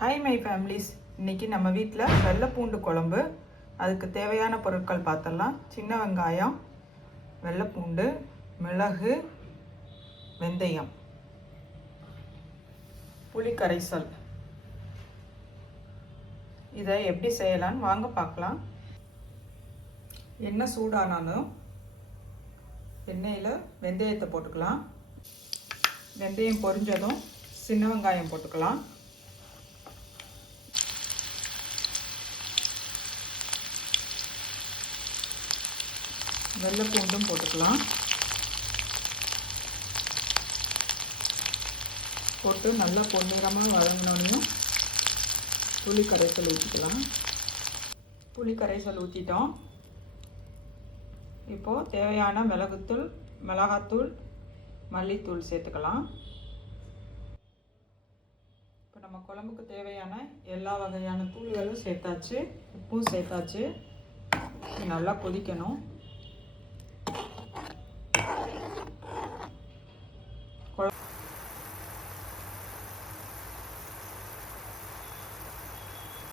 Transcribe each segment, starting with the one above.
Hi my families, இன்றைக்கி நம்ம வீட்டில் வெள்ளை பூண்டு குழம்பு. அதுக்கு தேவையான பொருட்கள் பார்த்தலாம். சின்ன வெங்காயம், வெள்ளை பூண்டு, மிளகு, வெந்தயம், புளி கரைசல். இதை எப்படி செய்யலான்னு வாங்க பார்க்கலாம். எண்ணெய் சூடானாலும் எண்ணெயில் வெந்தயத்தை போட்டுக்கலாம். வெந்தயம் பொரிஞ்சதும் சின்ன வெங்காயம் போட்டுக்கலாம். வெள்ளை பூண்டும் போட்டுக்கலாம். போட்டு நல்லா பொன்னிறமாக வதங்கினோனையும் புளி கரைசல் ஊற்றிக்கலாம். புளி கரைசல் ஊற்றிட்டோம். இப்போது தேவையான மிளகுத்தூள், மிளகாத்தூள், மல்லித்தூள் சேர்த்துக்கலாம். இப்போ நம்ம குழம்புக்கு தேவையான எல்லா வகையான தூள்களும் சேர்த்தாச்சு, உப்பும் சேர்த்தாச்சு. நல்லா கொதிக்கணும்.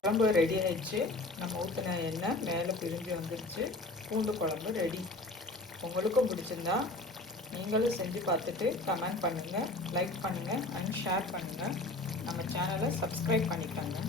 குழம்பு ரெடி ஆயிடுச்சு. நம்ம ஊற்றின எண்ணெய் மேலே பிரிஞ்சு வந்துடுச்சு. பூண்டு குழம்பு ரெடி. உங்களுக்கும் பிடிச்சிருந்தா நீங்களும் செஞ்சு பார்த்துட்டு கமெண்ட் பண்ணுங்கள், லைக் பண்ணுங்கள் அண்ட் ஷேர் பண்ணுங்கள். நம்ம சேனலை சப்ஸ்கிரைப் பண்ணிக்கோங்க.